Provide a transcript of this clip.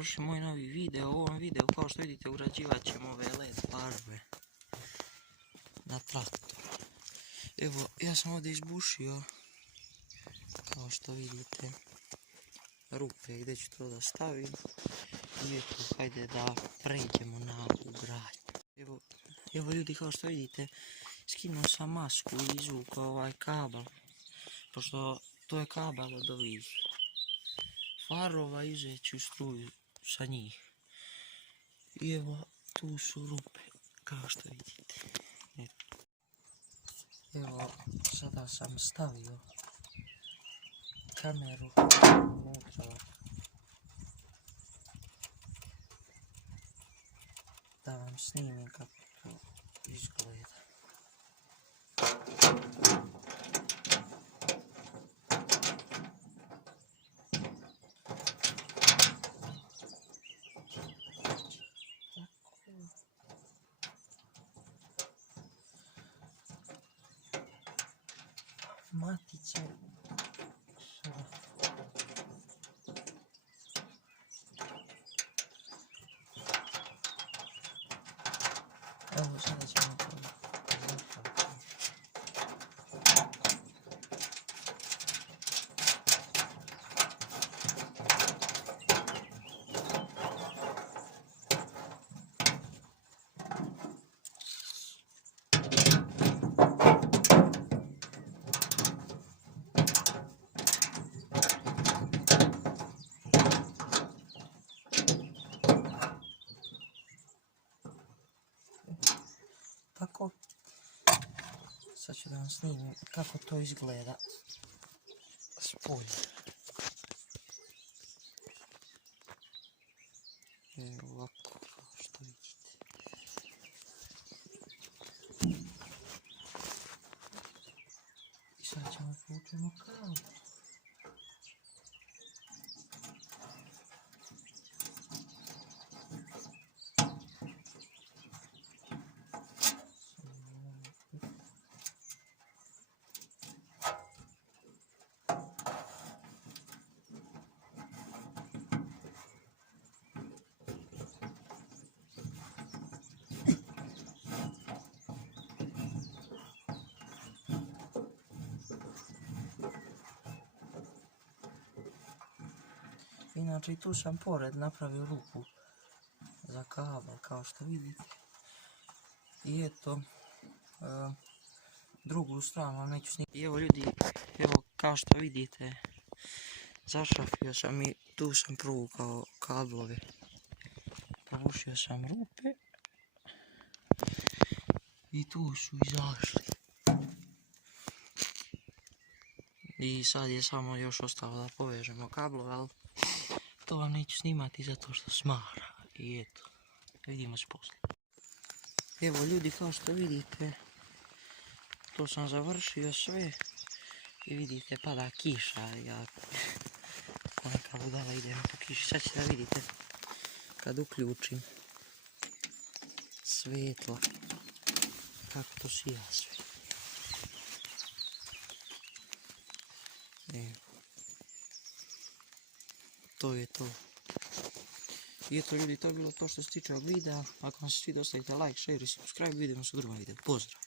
završio moj novi video. U ovom videu, kao što vidite, ugrađivat ćemo ove LED barbe na traktor. Evo, ja sam ovdje izbušio, kao što vidite, rupe gdje ću to da stavim. I eto, hajde da pređemo na ugradnju. Evo ljudi, kao što vidite, skinuo sam masku i izvukao ovaj kabel, pošto to je kabel od ovih farova, izeću struju sa njih. I evo, tu su rupe, kao što vidite. Evo, sada sam stavio kameru unutra da vam snimim kako to izgleda. Matice. Evo, sada ćemo to zapraviti. Tako, sad ću da vam snimim kako to izgleda s polja. Evo ovako, kao što vidite. I sad ćemo povučemo kabel. Inače, tu sam pored napravio rupu za kabel, kao što vidite. I eto, drugu stranu vam neću snimiti. I evo ljudi, evo kao što vidite, zašrafio sam i tu sam provukao kablove. Povušio sam rupe i tu su izašli. I sad je samo još ostalo da povežemo kablove, ali to vam neću snimati zato što smara. I eto, vidimo se poslije. Evo ljudi, kao što vidite, to sam završio sve. I vidite, pada kiša. Ja ko neka budala idem po kiši. Sad ćete da vidite kad uključim svetlo kako to sija sve. Evo. To je to. I eto ljudi, to je bilo to što se tiče ovog videa. Ako vam se sviđa, ostavite like, share i subscribe. Vidimo se u drugom videu. Pozdrav!